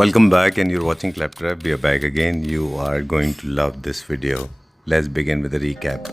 Welcome back, and you're watching Claptrap. We are back again. You are going to love this video. Let's begin with a recap.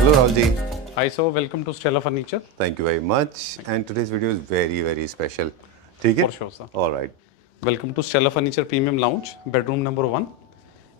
Hello Rahul ji. Hi, so welcome to Stella Furniture. Thank you very much. And today's video is very, very special. ठीक है? For sure, sir. All right. Welcome to Stella Furniture Premium Lounge, bedroom number 1.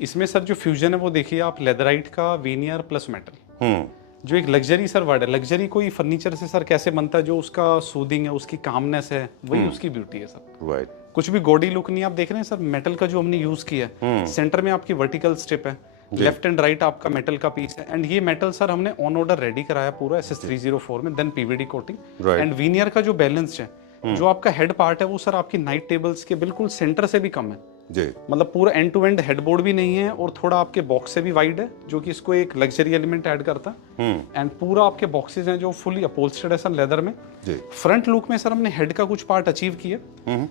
इसमें sir जो fusion है वो देखिए आप leatherette का veneer plus metal जो एक लग्जरी सर वर्ड है। लग्जरी कोई फर्नीचर से सर कैसे बनता है, जो उसका सूदिंग है, उसकी कामनेस है, वही उसकी ब्यूटी है सर। Right. कुछ भी गॉडी लुक नहीं आप देख रहे हैं सर। मेटल का जो हमने यूज किया है, सेंटर में आपकी वर्टिकल स्ट्रिप है, लेफ्ट एंड राइट आपका मेटल का पीस है, एंड ये मेटल सर हमने ऑन ऑर्डर रेडी कराया पूरा SS304 में, then PVD coating and veneer का जो बैलेंस है, जो आपका हेड पार्ट है वो सर आपकी नाइट टेबल्स के बिल्कुल सेंटर से भी कम है जी। मतलब पूरा एंड टू एंड हेडबोर्ड भी नहीं है और थोड़ा आपके बॉक्स से भी वाइड है, जो कि इसको एक लग्जरी एलिमेंट ऐड करता है। एंड पूरा आपके बॉक्सेस हैं जो फुली अपहोल्स्टर्ड है सर लेदर में जी। फ्रंट लुक में सर हमने हेड का कुछ पार्ट अचीव किया।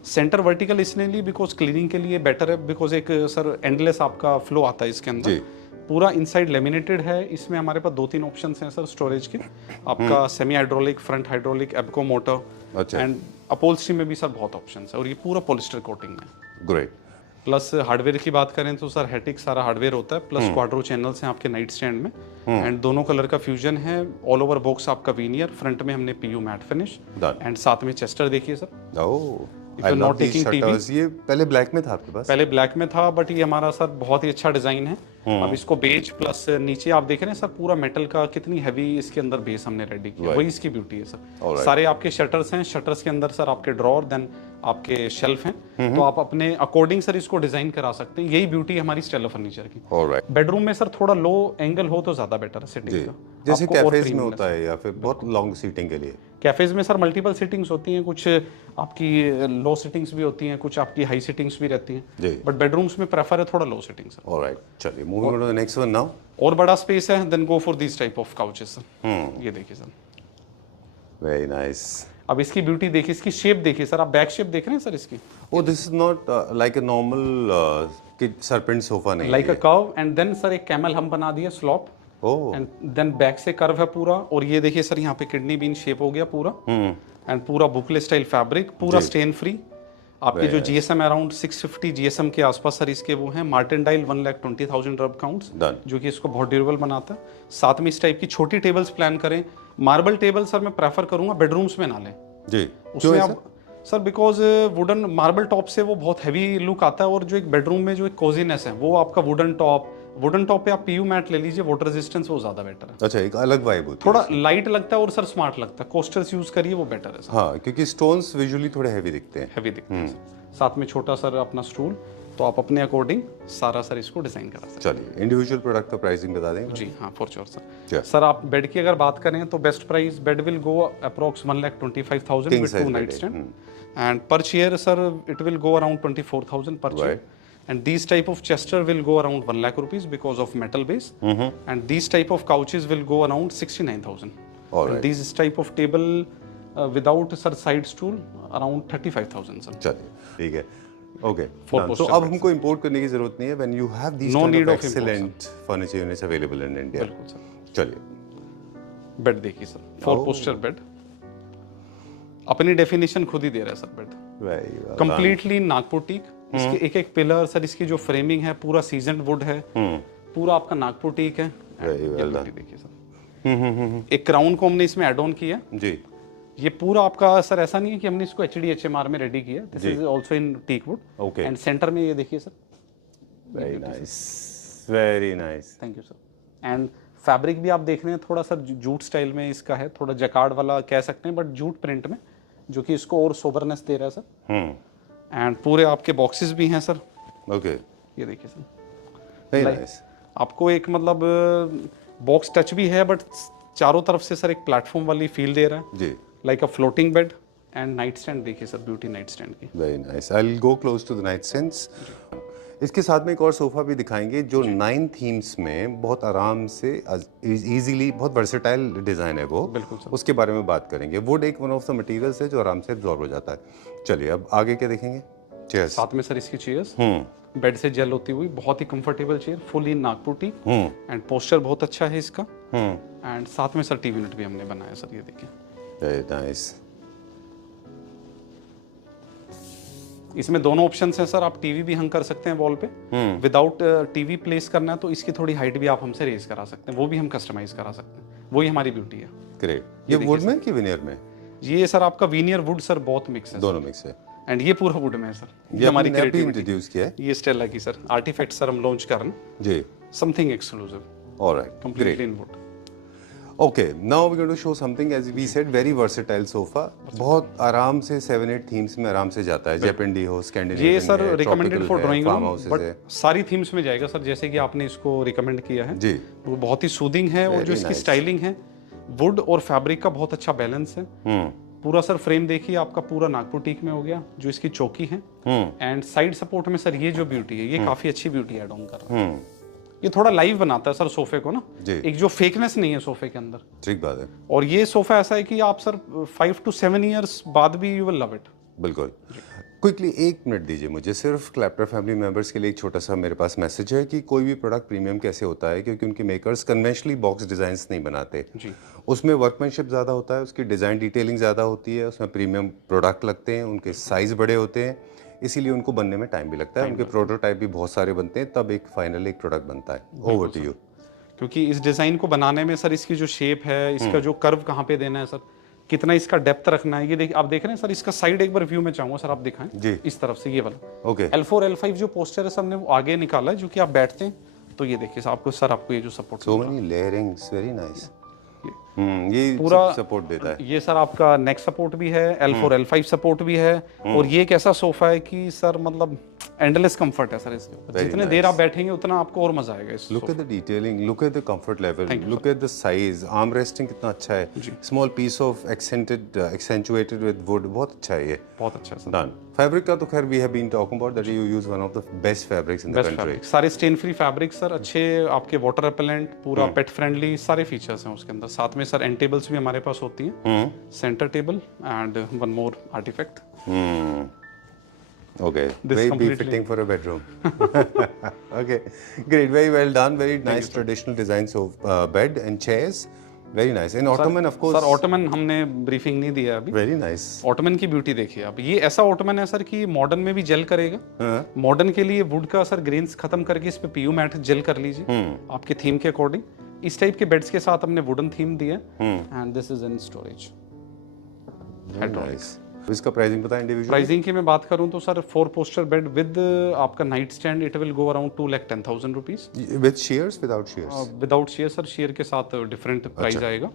सेंटर वर्टिकल इसने ली बिकॉज क्लीनिंग के लिए बेटर है, बिकॉज एक सर एंडलेस आपका फ्लो आता है इसके अंदर। पूरा इनसाइड लेमिनेटेड है। इसमें हमारे पास 2-3 ऑप्शंस हैं सर स्टोरेज के। आपका semi hydraulic, front hydraulic, Ebco motor and upholstery में भी सर बहुत ऑप्शंस है, और ये पूरा पॉलिस्टर कोटिंग है। ग्रेट। प्लस हार्डवेयर की बात करें तो सर हेटिक सारा हार्डवेयर होता है, प्लस क्वाड्रो चैनल्स हैं आपके नाइट स्टैंड में, एंड दोनों कलर का फ्यूजन है। ऑल ओवर बॉक्स आपका वीनियर, फ्रंट में हमने पीयू मैट फिनिश, एंड साथ में चेस्टर देखिए sir. Oh, I love these shutters. ये पहले ब्लैक में था आपके पास? पहले ब्लैक में था, बट ये हमारा सर बहुत ही अच्छा डिजाइन है। अब इसको बेज प्लस नीचे आप देख रहे हैं सर पूरा मेटल का कितनी हैवी इसके अंदर बेस हमने रेडी किया, वही इसकी ब्यूटी है सर। सारे आपके शटर्स हैं, शटर्स के अंदर सर आपके ड्रॉर, देन आपके शेल्फ हैं, तो आप अपने अकॉर्डिंग सर इसको डिजाइन करा सकते हैं। यही ब्यूटी है हमारी स्टेला फर्नीचर की। ऑलराइट। बेडरूम में सर थोड़ा लो एंगल हो तो ज्यादा बेटर है सिटिंग का, जैसे कैफेज में होता है या फिर बहुत लॉन्ग सीटिंग के लिए। कैफेज में सर मल्टीपल सिटिंग्स होती हैं, कुछ आपकी लो सिटिंग्स भी होती हैं, कुछ आपकी हाई सिटिंग्स भी रहती हैं, बट बेडरूम्स में प्रेफर है थोड़ा लो सिटिंग सर। ऑलराइट, चलिए moving on to the next one now. और बड़ा स्पेस है, then go for this type of couches sir. ये देखिए सर, वेरी नाइस। अब इसकी ब्यूटी देखिए, इसकी शेप देखिए सर, आप बैक शेप देख रहे हैं सर इसकी। Oh, this is not like a normal serpent sofa नहीं, like a curve, and then sir एक कैमल हम बना दिया स्लॉप, एंड देन बैक से कर्व है पूरा। और ये देखिए सर यहाँ पे किडनी बीन शेप हो गया पूरा, एंड पूरा बुकले स्टाइल फैब्रिक, पूरा स्टेन फ्री। आपके जो जीएसएम अराउंड 650 जीएसएम के आसपास सर इसके वो हैं। मार्टिन डाइल 1,20,000 रब काउंट्स, जो कि इसको बहुत ड्यूरेबल बनाता है। साथ में इस टाइप की छोटी टेबल्स प्लान करें। मार्बल टेबल सर मैं प्रेफर करूंगा बेडरूम्स में ना लें जी, उसमें आप sir, because wooden marble top से वो बहुत हैवी लुक आता है, और जो एक बेडरूम में जो एक कोजीनेस है वो आपका वुडन टॉप, वुडन टॉप पे आप पीयू मैट ले लीजिए, वाटर रेजिस्टेंस वो ज्यादा बेटर है। अच्छा, एक अलग वाइब होती है। थोड़ा लाइट लगता है और सर स्मार्ट लगता है। कोस्टर्स यूज करिए वो बेटर है सर। हाँ, क्योंकि स्टोन्स विजुअली थोड़े हैवी दिखते हैं। हैवी दिखते हैं सर। साथ में छोटा सर अपना स्टूल, तो आप अपने अकॉर्डिंग सारा सर इसको डिजाइन करा सकते चलिए, इंडिविजुअल प्रोडक्ट का प्राइसिंग बता देंगे? हैं। जी हाँ, फॉर श्योर सर। क्या? सर आप बेड की अगर बात करें तो best price bed will go approx 1,25,000 King with size 2 bed night है। स्टैंड, एंड पर chair sir it will go around 24,000 per chair. Right. And these type of chester will go around 1 lakh rupees because of metal base. And these type of couches will go around 69,000. All right. And these type of table without sir side stool around 35,000 sir. चलिए, ठीक है, okay. For तो posture अब beds. हमको import करने की जरूरत नहीं है। When you have these No kind need of of import, excellent furniture units available in India. बिल्कुल सर। चलिए, बेड देखिए सर, 4 पोस्टर बेड, अपनी डेफिनेशन खुद ही दे रहा है sir bed. Very well, completely Nagpur teak, इसके एक एक पिलर सर, इसकी जो फ्रेमिंग है पूरा सीजनड वुड है, पूरा आपका नागपुर टीक है। Very well done. देखिए सर, एक क्राउन को हमने इसमें एड ऑन किया। जी, ये पूरा आपका सर ऐसा नहीं है कि हमने इसको HDHMR में रेडी किया, this is also in teak wood. Okay. And centre में ये देखिए sir, very nice, very nice. Thank you sir. And fabric भी आप देख रहे हैं थोड़ा सा जूट स्टाइल में इसका है, थोड़ा जकार्ड वाला कह सकते हैं, बट जूट प्रिंट में, जो कि इसको और सोबरनेस दे रहा है सर। एंड पूरे आपके बॉक्सेस भी हैं सर, ओके, ये देखिए सर, वेरी Like- नाइस। आपको एक मतलब बॉक्स टच भी है, बट चारों तरफ से सर एक प्लेटफॉर्म वाली फील दे रहा है, जी, like a floating bed. And night stand देखिए सर, ब्यूटी नाइट स्टैंड की। Very nice. I will go close to the night stands. इसके साथ में एक और सोफा भी दिखाएंगे जो 9 थीम्स में बहुत आराम से इजीली, बहुत वर्सेटाइल डिजाइन है वो। बिल्कुल सर। उसके बारे में बात करेंगे। वुड एक वन ऑफ द मटेरियल्स है जो आराम से एब्जॉर्ब हो जाता है। चलिए, अब आगे क्या देखेंगे? चेयर्स। साथ में सर इसकी चेयर्स बेड से जेल होती हुई, बहुत ही comfortable chair, full in Nagpur टी, एंड पोस्चर बहुत अच्छा है इसका। एंड साथ में सर टीवी यूनिट भी हमने बनाया सर, ये देखिए। Very nice. इसमें दोनों ऑप्शंस हैं सर, आप टीवी भी हंग कर सकते हैं वॉल पे, विदाउट टीवी प्लेस करना है तो इसकी थोड़ी हाइट भी आप हमसे रेज करा सकते हैं, वो भी हम कस्टमाइज करा सकते हैं, वही हमारी ब्यूटी है। ग्रेट। ये वुड में कि विनियर में? ये सर आपका वीनियर वुड सर बहुत मिक्स है, दोनों मिक्स है। एंड ये पूरा वुड में है सर। ये हमारी हमने अभी क्रिएटिविटी। इंट्रोड्यूस किया है। ये स्टेला की सर आर्टिफैक्ट सर हम लॉन्च कर रहे हैं, जी, something exclusive, alright, great. Completely in wood. Okay, now we going to show something as we said, very versatile sofa. बहुत आराम से 7-8 थीम्स में आराम से जाता है। जापानी हो, स्कैंडिनेवियन ये सर है, recommended for drawing farm room, houses है। बट सारी थीम्स में जाएगा सर, जैसे कि आपने इसको रिकमेंड किया है। जी, वो बहुत ही सूदिंग है, और जो Very इसकी nice. स्टाइलिंग है, वुड और फैब्रिक का बहुत अच्छा बैलेंस है। पूरा सर फ्रेम देखिए आपका पूरा नागपुर टीक में हो गया, जो इसकी चौकी है। एंड साइड सपोर्ट में सर ये जो ब्यूटी है, ये काफी अच्छी ब्यूटी एड ऑन कर रहा है। ये थोड़ा लाइव बनाता है सर सोफे को ना, जी। एक जो फेकनेस नहीं है सोफे के अंदर। ठीक बात है, और ये सोफा ऐसा है कि आप सर 5 to 7 ईयर्स बाद भी यू विल लव इट। बिल्कुल। क्विकली 1 मिनट दीजिए मुझे, सिर्फ क्लैप्टर फैमिली मेंबर्स के लिए एक छोटा सा मेरे पास मैसेज है कि कोई भी प्रोडक्ट प्रीमियम कैसे होता है, क्योंकि उनके मेकर्स कन्वेंशनली बॉक्स डिजाइन्स नहीं बनाते। जी। उसमें वर्कमैनशिप ज़्यादा होता है, उसकी डिज़ाइन डिटेलिंग ज़्यादा होती है, उसमें प्रीमियम प्रोडक्ट लगते हैं, उनके साइज़ बड़े होते हैं, इसीलिए उनको बनने में टाइम भी लगता है। उनके प्रोटोटाइप भी बहुत सारे बनते हैं, तब एक फाइनल एक प्रोडक्ट बनता है। Over to you. क्योंकि इस डिजाइन को बनाने में सर इसकी जो शेप है, इसका जो कर्व कहाँ पे देना है सर, कितना इसका डेप्थ रखना है, ये आप देख रहे हैं सर। इसका साइड एक बार व्यू में चाहूंगा सर, आप दिखाएं जी। इस तरफ से, ये वाला ओके, L4 L5 जो पोस्टर है सर हमने वो आगे निकाला है, जो कि आप बैठते हैं तो ये देखिए सर, आपको ये जो support so many लेयरिंग्स, very nice. ये पूरा सपोर्ट देता है। ये सर आपका नेक सपोर्ट भी है, L4 L5 सपोर्ट भी है, और ये एक ऐसा सोफा है कि सर मतलब एंडलेस कंफर्ट है सर इसके ऊपर। जितने देर आप बैठेंगे उतना आपको और मजा आएगा इस look at the detailing, look at the comfort level, look at the size, arm resting कितना अच्छा है, small piece of accentuated with wood, बहुत अच्छा है ये, बहुत अच्छा है सर। डन। फैब्रिक का तो खैर we have been talking about that you use one of the best fabrics in the best country. Fabric, सारे स्टेन फ्री फैब्रिक सर, अच्छे आपके वाटर रिपेलेंट, पूरा पेट फ्रेंडली, सारे फीचर्स हैं उसके अंदर। साथ में सर एंड टेबल्स भी हमारे पास होती हैं, centre table and one more artifact. Okay, This very completely- befitting for a bedroom. Okay, great, very well done, very nice traditional designs of bed and chairs, very nice. And ottoman of course. Sir Ottoman हमने briefing नहीं दिया अभी। Very nice. Ottoman की beauty देखिए आप, ये ऐसा Ottoman है सर कि मॉडर्न में भी जेल करेगा। मॉडर्न के लिए वुड का सर ग्रेन्स खत्म करके इस पे पीयू मैट जेल कर लीजिए आपके थीम के अकॉर्डिंग। इस टाइप के बेड्स के साथ हमने वुडन थीम दिया, and this is in storage. Very nice. इसका प्राइसिंग पता है इंडिविजुअल? प्राइसिंग की मैं बात करूं तो सर 4 पोस्टर बेड विद आपका night stand it will go around 2,10,000 rupees. With shares without shares? Without share sir, share के साथ डिफरेंट प्राइस आएगा।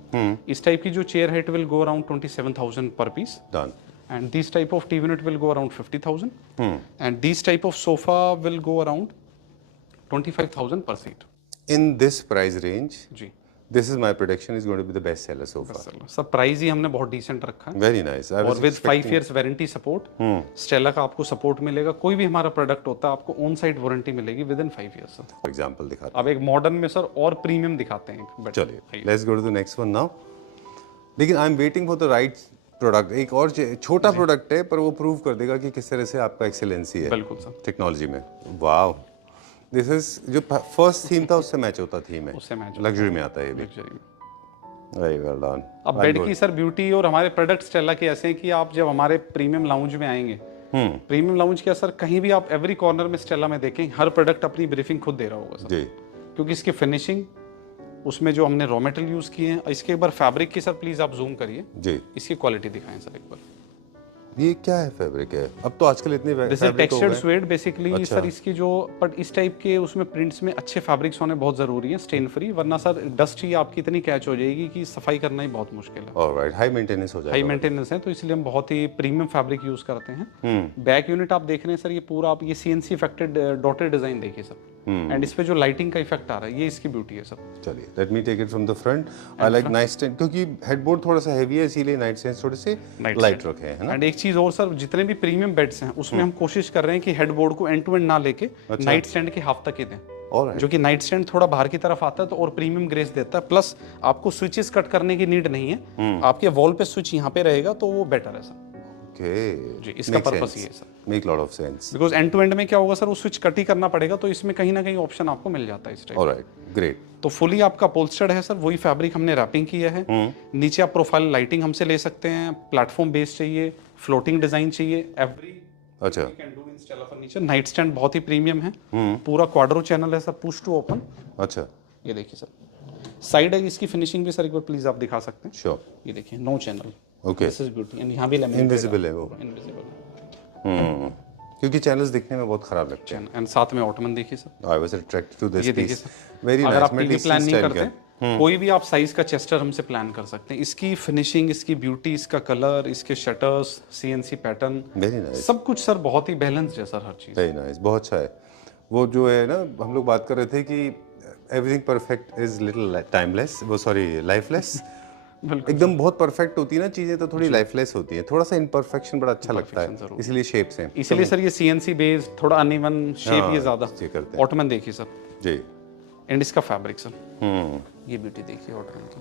इस टाइप की जो चेयर है इट विल गो अराउंड 27,000 पर piece. Done. And this type of TV unit will go around 50,000. And this type of sofa will go around 25,000 per seat. In this price range, जी this is my prediction is going to be the best seller so far. सब price ही हमने बहुत decent रखा है। Very nice. I और was with 5 expecting- years warranty support, Stella का आपको support मिलेगा। कोई भी हमारा प्रोडक्ट होता है आपको ऑन साइट वारंटी मिलेगी विद इन 5 इयर्स। एग्जांपल दिखाते अब एक मॉडर्न में सर और प्रीमियम दिखाते हैं। हैं। चलिए, let's go to the next one now. लेकिन I am waiting for the right product. एक और छोटा प्रोडक्ट है पर वो प्रूव कर देगा कि किस तरह से आपका एक्सेलेंसी है बिल्कुल सर, टेक्नोलॉजी में। वाओ, दिस इज जो फर्स्ट थीम था उससे मैच होता थीम है, उससे मैच लग्जरी में आता है ये भी। Very well done. अब बेड की सर ब्यूटी और हमारे प्रोडक्ट स्टेला के ऐसे हैं कि आप जब हमारे प्रीमियम लाउंज में आएंगे, प्रीमियम लाउंज क्या सर, कहीं भी आप एवरी कॉर्नर में स्टेला में देखें हर प्रोडक्ट अपनी ब्रीफिंग खुद दे रहा होगा सर। जी, क्योंकि इसकी फिनिशिंग, उसमें जो हमने रॉ मटेरियल यूज किए हैं, इसके एक बार फैब्रिक की सर प्लीज आप जूम करिए, जी। इसकी क्वालिटी दिखाएं सर एक बार। ये क्या है फैब्रिक है? अब तो आजकल इतने this is textured swayed basically अच्छा। सर। इसकी जो बट इस टाइप के उसमें प्रिंट्स में अच्छे फैब्रिक्स होने बहुत जरूरी है, स्टेन फ्री, वरना सर डस्ट ही आपकी इतनी कैच हो जाएगी कि सफाई करना ही बहुत मुश्किल है। ऑलराइट, हाई मेंटेनेंस हो जाएगा। हाई मेंटेनेंस है तो इसलिए हम बहुत ही प्रीमियम फैब्रिक यूज करते हैं। बैक यूनिट आप देख रहे हैं सर, ये पूरा आप ये सीएनसी इफेक्टेड डॉटेड डिजाइन देखिए सर, एंड इस पे जो लाइटिंग का इफेक्ट आ रहा है ये इसकी ब्यूटी है सर। चलिए, let me take it from the front. I like night stand, क्योंकि हेडबोर्ड थोड़ा सा हेवी है इसीलिए नाइट स्टैंड थोड़े से लाइट रखे हैं, है ना? एंड एक चीज और सर, जितने भी प्रीमियम बेड्स हैं उसमें हम कोशिश कर रहे हैं कि हेडबोर्ड को एंड टू एंड ना लेके नाइट स्टैंड के हाफ तक ही दें। Alright. जो कि नाइट स्टैंड थोड़ा बाहर की तरफ आता है तो और प्रीमियम ग्रेस देता है, प्लस आपको स्विचेस कट करने की नीड नहीं है। आपके वॉल पे स्विच यहाँ पे रहेगा तो वो बेटर है सर। Okay. जी, इसका Makes पर्पस sense. ये है sir. Make lot of sense. Because end to end में क्या होगा सर, वो स्विच कट ही करना पड़ेगा, तो इसमें कहीं ना कहीं ऑप्शन आपको मिल जाता है इस टाइप। Alright, great. तो फुली आपका पोल्स्टर्ड है सर, वही फैब्रिक हमने रैपिंग किया है। नीचे आप प्रोफाइल लाइटिंग हमसे ले सकते हैं, प्लेटफॉर्म बेस चाहिए, फ्लोटिंग डिजाइन चाहिए, एवरी अच्छा, can do in Stella furniture. Night stand बहुत ही प्रीमियम है, पूरा क्वाड्रो चैनल है सर, पुश टू ओपन। अच्छा, ये देखिए सर, साइड है इसकी फिनिशिंग भी सर एक बार प्लीज आप दिखा सकते हैं। श्योर। ये देखिए, no channel, okay, this is beauty. And यहाँ भी लेमिनेटेड इनविजिबल है वो। इनविजिबल क्योंकि चैनल्स दिखने में बहुत खराब लगते चैनल, एंड साथ में ऑटोमन देखिए सर। हैं। I was attracted to this ये देखिए पीस। सर, वेरी अगर नाइस। आप टीवी प्लान नहीं करते, कोई भी आप साइज का चेस्टर हमसे प्लान कर सकते हैं। इसकी फिनिशिंग, इसकी ब्यूटी, इसका कलर, इसके shutters, CNC pattern, very nice, सब कुछ सर बहुत ही बैलेंस्ड है सर, हर चीज। वेरी नाइस, बहुत अच्छा है। वो जो है ना, हम लोग बात कर रहे थे कि everything perfect is little timeless, वो सॉरी लाइफलेस। बिल्कुल एकदम बहुत परफेक्ट होती है ना चीजें तो थोड़ी लाइफलेस होती है, थोड़ा सा इम्परफेक्शन बड़ा अच्छा लगता है, इसलिए शेप्स हैं। इसीलिए सर ये सीएनसी बेस्ड, थोड़ा अनइवन शेप ये ज्यादा ये करते हैं। ऑटोमन देखिए सर, जी। एंड इसका फैब्रिक सर, ये ब्यूटी देखिए ऑटोमन की,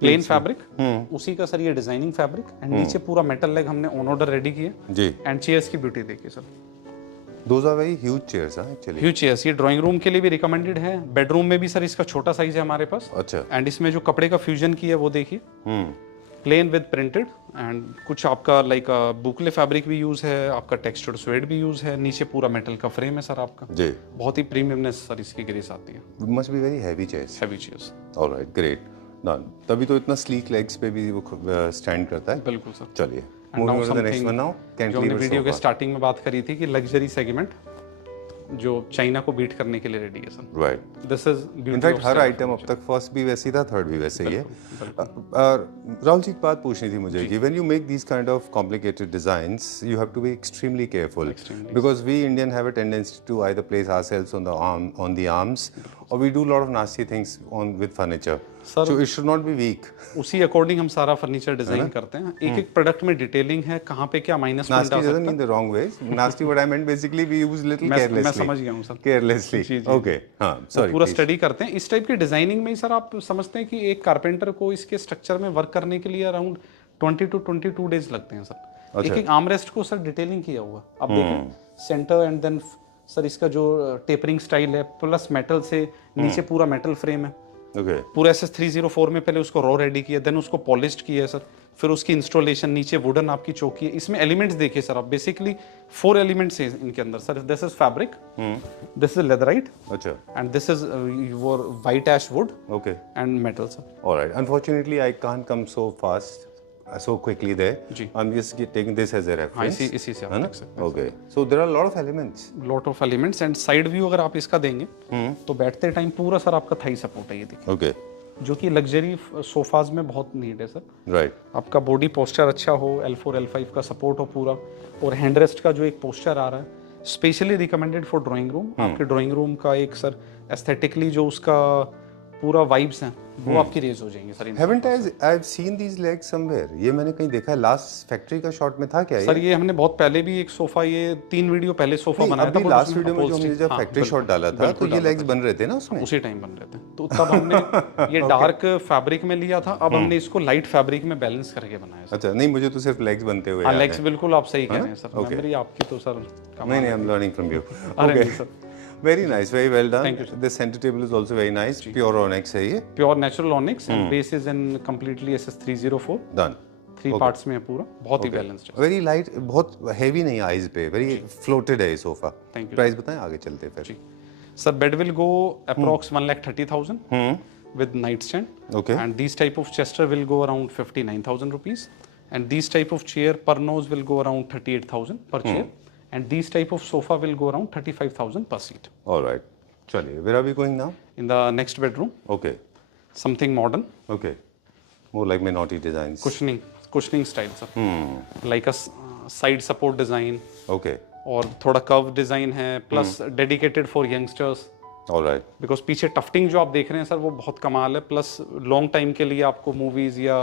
प्लेन फैब्रिक, उसी का सर ये डिजाइनिंग फैब्रिक, एंड नीचे पूरा मेटल लेग हमने ऑन ऑर्डर रेडी किए। जी। एंड चेयर्स की ब्यूटी देखिए sir, those are very huge chairs हैं एक्चुअली। ह्यूज चेयर्स, ये ड्राइंग रूम के लिए भी रिकमेंडेड है, बेडरूम में भी सर इसका छोटा साइज है हमारे पास। अच्छा। एंड इसमें जो कपड़े का फ्यूजन की है वो देखिए, प्लेन विद प्रिंटेड, एंड कुछ आपका लाइक बुकले फैब्रिक भी यूज है, आपका टेक्सचर्ड स्वेड भी यूज है, नीचे पूरा मेटल का फ्रेम है सर आपका। जी। बहुत ही प्रीमियमनेस सर इसकी ग्रेस आती है। Must be very heavy chairs. Heavy chairs, alright, great done. तभी तो इतना स्लीक लेग्स पे भी वो स्टैंड करता है। बिल्कुल सर। चलिए, And now moving on to the next something one now, जो हमने कैंटिलीवर वीडियो के सोफा। स्टार्टिंग में बात करी थी कि लग्जरी सेगमेंट जो चाइना को बीट करने के लिए रेडी है sir. Right. This is in fact हर आइटम अब तक फर्स्ट भी वैसे ही था, थर्ड भी वैसे ही है। राहुल जी, एक बात पूछनी थी मुझे कि when you make these kind of complicated designs you have to be extremely careful, because we Indian have a tendency to either place ourselves on the arms और we do lot of nasty things on with furniture, so it should not be weak. उसी according हम सारा furniture design करते हैं। एक एक product में detailing है, कहाँ पे क्या minus point uh Nasty doesn't सकता mean the wrong way. Nasty, what I meant basically, we use little मैं carelessly. समझ गया हूँ सर। Carelessly. Okay. हाँ, sorry. पूरा please. स्टडी करते हैं। इस टाइप की डिजाइनिंग में ही सर आप समझते हैं कि एक कारपेंटर को इसके स्ट्रक्चर में वर्क करने के लिए अराउंड 20 to 22 डेज लगते हैं सर। एक एक आर्मरेस्ट को सर डिटेलिंग किया हुआ, आप देखें सेंटर एंड देन सर इसका जो टेपरिंग स्टाइल है, प्लस मेटल से नीचे पूरा मेटल फ्रेम है। Okay. पूरा SS304 में पहले उसको रॉ रेडी किया, देन उसको पॉलिश्ड किया है सर, फिर उसकी इंस्टॉलेशन, नीचे वुडन आपकी चौकी है। इसमें एलिमेंट्स देखिए सर आप, बेसिकली 4 एलिमेंट्स हैं इनके अंदर sir. This is fabric, this is leatherite, अच्छा, and this is your white ash wood okay. And metal sir. All right. Unfortunately, I can't come so fast so quickly there. जी। I'm just taking this as a हाँ, reference. इसी से आप है ना? देख सकते हैं। Okay. So there are a lot of elements. Lot of elements and side view अगर आप इसका देंगे तो बैठते टाइम पूरा सर आपका थाई सपोर्ट है, ये देखिए, Okay. जो कि लग्जरी सोफाज में बहुत नीड है सर। Right. आपका बॉडी पोस्चर अच्छा हो, L4 L5 का सपोर्ट हो पूरा, और हैंड रेस्ट का जो एक पोस्चर आ रहा है specially recommended for drawing room. आपके ड्राइंग रूम का एक सर एस्थेटिकली जो उसका पूरा वाइब्स हैं वो आपकी रेज हो जाएंगे sir. Haven't I've seen these legs somewhere? ये मैंने कहीं देखा है, लास्ट फैक्ट्री का शॉट में था क्या सर ये हमने बहुत पहले भी एक सोफा, ये 3 वीडियो पहले सोफा बनाया था, अभी लास्ट वीडियो में जो हमने जब फैक्ट्री शॉट डाला था तो ये लेग्स बन रहे थे ना उसमें, उसी टाइम बन रहे थे। तो तब हमने ये डार्क फैब्रिक में लिया था, अब हमने इसको लाइट फैब्रिक में बैलेंस करके बनाया। अच्छा, नहीं मुझे तो सिर्फ लेग्स बनते हुए हाँ, याद लेग्स है। बिल्कुल आप सही कह रहे हैं सर। मेमोरी आपकी तो सर नहीं I am learning from you. अरे नहीं sir, Very nice, very well done. Thank you, sir. The center table is also very nice. Pure onyx है ये। Pure natural onyx and base is in completely SS304, Done. 3 parts में है पूरा, बहुत ही balanced है। Very light, बहुत heavy नहीं eyes पे, very floated है ये सोफा। Thank you. प्राइस बताएं, आगे चलते हैं फिर। जी sir, bed will go approx 1,30,000 with nightstand, Okay. and these type of chester will go around 59,000 rupees, and these type of chair per nose will go around 38,000 per chair, and these type of sofa will go around 35,000 per seat. All right. चलिए, where are we going now? In the next bedroom, Okay. something modern, Okay. More like Menotti designs. cushioning style sir, like a side support design, Okay. और थोड़ा curve design है, plus dedicated for youngsters, All right. Because पीछे tufting जो आप देख रहे हैं sir वो बहुत कमाल है, प्लस लॉन्ग टाइम के लिए आपको मूवीज या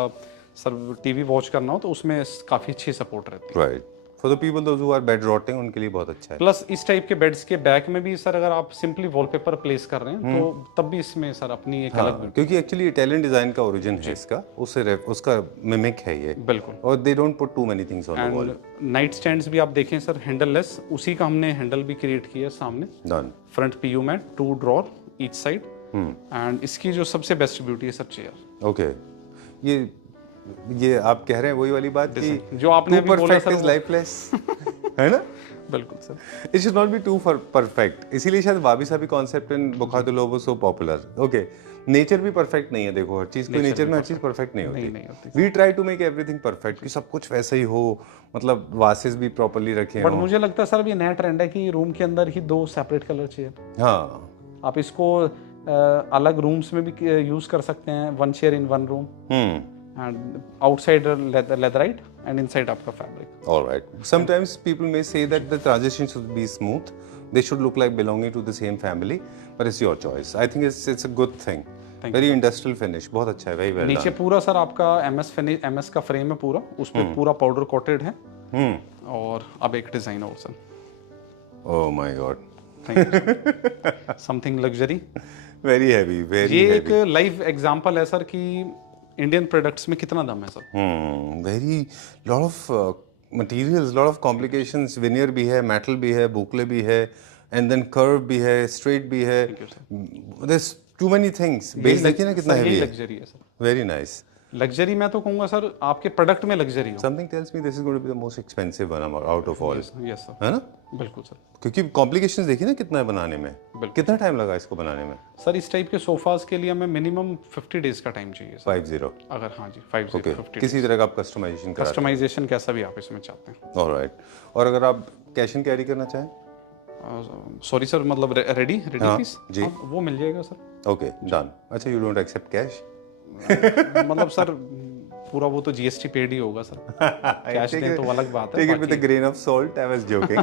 सर टीवी वॉच करना हो तो उसमें काफी अच्छी सपोर्ट रहती है। Right. For the people those who are bed rotting, उनके लिए बहुत अच्छा है। प्लस इस टाइप के बेड्स के बैक में भी सर अगर आप सिंपली वॉलपेपर प्लेस कर रहे हैं तो तब भी इसमें सर अपनी एक अलग क्योंकि एक्चुअली इटालियन डिजाइन का ओरिजिन है इसका, उसका मिमिक है ये, बिल्कुल। और they don't put too many things on the wall. Night stands भी आप देखें सर हैंडल लेस, उसी का हमने हैंडल भी क्रिएट किया है सामने। Done. Front PU matte, 2 drawer each side, and इसकी जो सबसे बेस्ट ब्यूटी है सर चेयर। ओके, ये आप कह रहे हैं वही वाली बात कि जो आपने अभी बोला सर, इज लाइफलेस है ना? बिल्कुल sir, it should not be too perfect, इसीलिए शायद वाबी साबी कॉन्सेप्ट इन बुखार लोगो सो पॉपुलर। ओके, नेचर भी परफेक्ट नहीं है, देखो हर चीज, कोई नेचर में हर चीज परफेक्ट नहीं होती। We try to make everything perfect, कि सब कुछ वैसा ही हो, मतलब वासेस भी प्रॉपर्ली रखे हों। बट मुझे लगता है सर अभी नया ट्रेंड है कि रूम के अंदर ही 2 सेपरेट कलर चेयर। हाँ, आप इसको अलग रूम्स में भी यूज कर सकते हैं, 1 chair in 1 room, and outside leatherite and inside आपका fabric. All right. Sometimes people may say that the transition should be smooth. They should look like belonging to the same family, but it's your choice. I think it's a good thing. Very industrial finish. बहुत अच्छा है, very well नीचे done. पूरा sir आपका MS का frame है पूरा, उस पे पूरा पाउडर कोटेड है, और अब एक डिजाइन और sir. Oh my God. Thank you. Something luxury. Very heavy, very ये heavy. एक लाइव एग्जांपल है सर कि इंडियन प्रोडक्ट्स में कितना दम है sir. Very lot of materials, lot of complications. Veneer भी है, metal भी है, बुकले भी है, and then curve भी है, straight भी है. There's too many things. Base देखिए ना कितना heavy है. लग्जरी है सर। Very nice. लग्जरी मैं तो कहूँगा सर आपके प्रोडक्ट में लग्जरी हो। Something tells me this is going to be the most expensive one out of all. Yes sir, है ना? बिल्कुल सर। क्योंकि कॉम्प्लिकेशंस देखिए ना कितना है बनाने में, कितना टाइम लगा इसको बनाने में? सर इस टाइप के सोफाज के लिए हमें मिनिमम 50 डेज का टाइम चाहिए सर। 50। अगर हाँ जी 50 ओके, 50 किसी तरह का आप कस्टमाइजेशन करा। कस्टमाइजेशन कैसा भी आप इसमें चाहते हैं। ऑलराइट। और अगर आप कैश एंड कैरी करना चाहें? सॉरी सर, मतलब रेडी पीस जी। वो मिल जाएगा सर। Okay, done. अच्छा, यू डोंट एक्सेप्ट कैश? मतलब सर पूरा वो तो जीएसटी पेड ही होगा सर, कैश दें तो अलग बात है। Take it with a grain of salt, I was joking.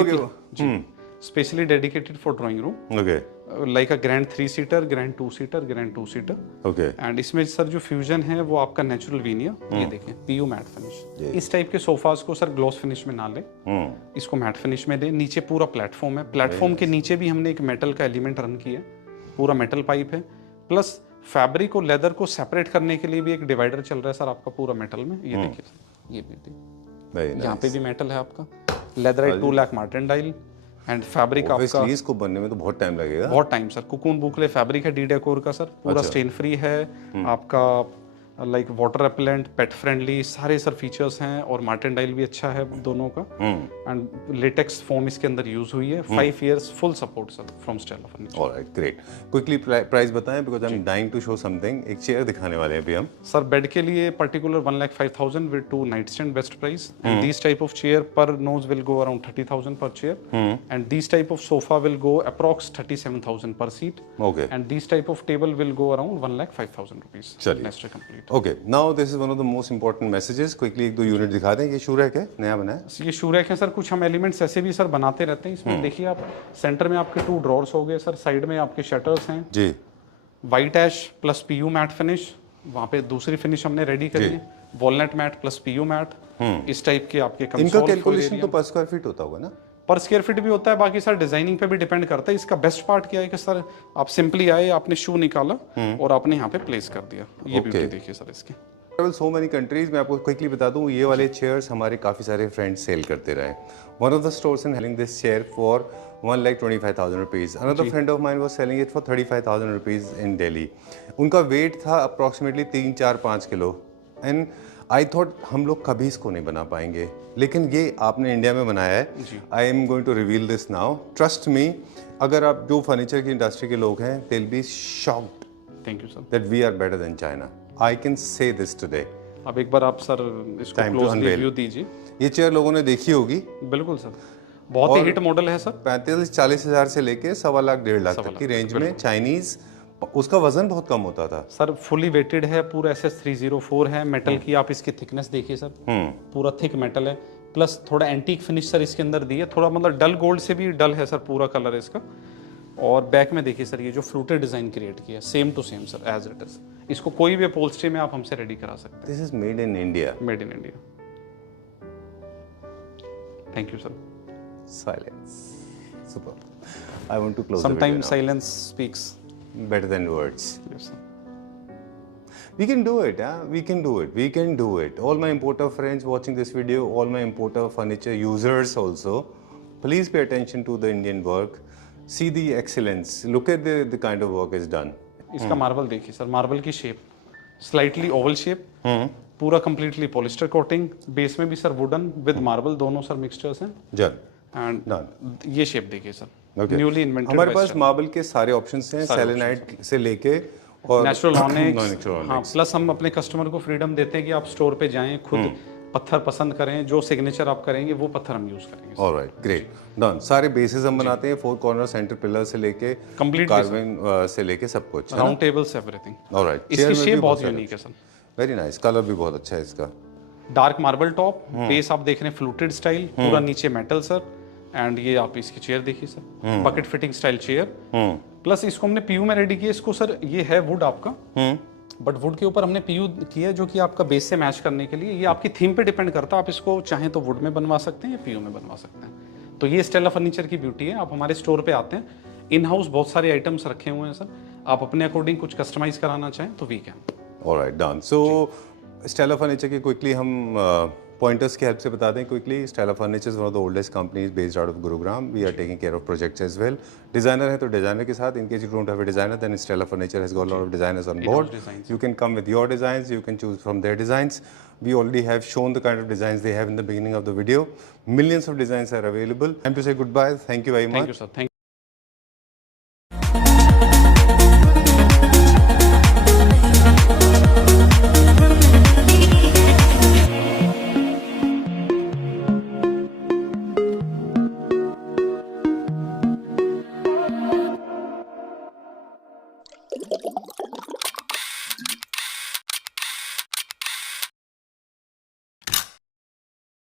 Okay, specially dedicated for drawing room, okay, like a grand 3 seater, grand 2 seater, grand 2 seater. Okay, and इसमें sir जो fusion है वो आपका नेचुरल वीनियर, ये देखें PU matte finish. इस type के sofas को सर ग्लॉस फिनिश में ना लें, इसको मैट फिनिश में दें। नीचे पूरा प्लेटफॉर्म है, प्लेटफॉर्म के नीचे भी हमने एक मेटल का एलिमेंट रन किया, पूरा मेटल पाइप है, प्लस फैब्रिक और लेदर को सेपरेट करने के लिए भी एक डिवाइडर चल रहा है सर आपका पूरा मेटल में। ये देखिए सर, ये भी यहाँ पे भी मेटल है आपका, leatherette 2 lakh Martin dial, and fabric आपका इसको बनने में तो बहुत टाइम लगेगा। बहुत टाइम सर। कुकून बुकले फैब्रिक है डी डेकोर का सर, पूरा स्टेन फ्री है आपका, like water repellent, pet friendly, सारे सर फीचर्स हैं और मार्टेंडाइल भी अच्छा है दोनों का। एंड लेटेक्स फोम इसके अंदर यूज हुई है। 5 years full support sir from Stella furniture. Alright, great. Quickly price बताएं, because I am dying to show something. एक चेयर दिखाने वाले हैं अभी हम। सर बेड के लिए particular 1,05,000 with 2 night stand, best price. And this type of chair पर नोज will go around 30,000 per chair. And these type of sofa will go approx 37,000 per seat. Okay. And these type of table will go around 1,05,000 rupees. चलिए। Next complete. Okay, now this is one of the most important messages. Quickly एक दो unit दिखा दें। ये shoe rack है, नया बना है। ये शू रैक है सर। कुछ हम एलिमेंट्स ऐसे भी सर बनाते रहते हैं इसमें। देखिए आप, सेंटर में आपके 2 ड्रॉर्स हो गए सर, साइड में आपके शटर्स हैं जी। White ash plus PU matte finish, वहाँ पे दूसरी फिनिश हमने रेडी करी है, walnut matte plus PU matte. इस टाइप के आपके इनका कैलकुलेशन तो पर स्क्वायर फीट होता होगा ना? पर स्क्वायर फीट भी होता है, बाकी सर डिजाइनिंग पे भी डिपेंड करता है। इसका बेस्ट पार्ट क्या है कि सर आप सिंपली आए, आपने शू निकाला और आपने यहाँ पे प्लेस कर दिया। ये ब्यूटी देखिए सर इसकी। So many countries. मैं आपको क्विकली बता दूं, ये वाले चेयर्स हमारे काफ़ी सारे फ्रेंड्स सेल करते रहे। One of the stores in selling this chair for 1,25,000 rupees. Another friend of mine was selling it for 35,000 rupees in Delhi. उनका वेट था approximately 3, 4, 5 kilo. And I thought हम लोग कभी इसको नहीं बना पाएंगे, लेकिन ये आपने इंडिया में बनाया है। I am going to reveal this now, trust me. अगर आप जो फर्नीचर की इंडस्ट्री के लोग हैं, they will be shocked. Thank you sir. That we are better than China. I can say this today. अब एक बार आप सर इसको क्लोजली व्यू दीजिए। ये चेयर लोगों ने देखी होगी। बिल्कुल सर, बहुत ही हिट मॉडल है सर। 35-40 हज़ार से लेके 1.25 लाख 1.5 लाख तक की रेंज में चाइनीज। उसका वजन बहुत कम होता था सर। फुली वेटेड है, पूरा SS304 है। मेटल की आप इसकी थिकनेस देखिए सर, पूरा थिक मेटल है। प्लस थोड़ा एंटीक फिनिश सर इसके अंदर दी है, थोड़ा मतलब डल गोल्ड से भी डल है सर पूरा कलर इसका। और बैक में देखिए सर, ये जो फ्लूटेड डिजाइन क्रिएट किया, same to same sir as it is. इसको कोई भी अपहोल्स्ट्री में आप हमसे रेडी करा सकते हैं। This is made in India. Made in India. Thank you sir. Silence, super. I want to close the video. Sometimes silence speaks better than words. Yes, sir. We can do it, huh? We can do it. We can do it. All my importer friends watching this video, all my importer furniture users also, please pay attention to the Indian work. See the excellence. Look at the kind of work is done. इसका marble देखिए sir, marble की shape slightly Oval shape, पूरा completely polyester coating, base में भी sir wooden with marble दोनों sir mixtures हैं। And ये shape देखिए सर, न्यूली इन्वेंटेड। हमारे पास मार्बल के सारे ऑप्शंस हैं, सेलेनाइट से लेके और नेचुरल ऑनिक्स। हाँ, प्लस हम अपने कस्टमर को फ्रीडम देते हैं कि आप स्टोर पे जाएं, खुद पत्थर पसंद करें, जो सिग्नेचर आप करेंगे वो पत्थर हम यूज करेंगे। Alright, great, done. सारे बेसिस हम बनाते हैं, 4 कॉर्नर सेंटर पिलर से लेके कंप्लीट कार्विंग से लेके सब कुछ, राउंड टेबल्स एवरीथिंग। ऑलराइट। इसकी शेप बहुत यूनिक है सर। वेरी नाइस, कलर भी बहुत अच्छा है इसका। डार्क मार्बल टॉप, बेस आप देख रहे हैं फ्लूटेड स्टाइल, पूरा नीचे मेटल सर। एंड ये आप इसकी चेयर देखिए sir, bucket fitting style chair. Plus इसको हमने पीयू में रेडी किया। इसको सर ये है वुड आपका, बट वुड के ऊपर हमने पीयू किया जो कि आपका बेस से मैच करने के लिए। ये आपकी थीम पे डिपेंड करता है, आप इसको चाहें तो वुड में बनवा सकते हैं या पीयू में बनवा सकते हैं। तो ये स्टेला फर्नीचर की ब्यूटी है। आप हमारे स्टोर पे आते हैं, इन हाउस बहुत सारे आइटम्स रखे हुए हैं सर। आप अपने अकॉर्डिंग कुछ कस्टमाइज कराना चाहें तो we can. Alright, done. So Stella furniture की क्विकली हम पॉइंटर्स की हेल्प से बता दें quickly. Stella furniture is one of the oldest companies based out of Gurugram. We are taking care of projects as well. Designer है तो designer के साथ, in case you don't have a designer then Stella furniture has got a lot of designers on board. You can come with your designs, you can choose from their designs. We already have shown the kind of designs they have in the beginning of the video. Millions of designs are available. Time to say goodbye. Thank you very much. Thank you, sir.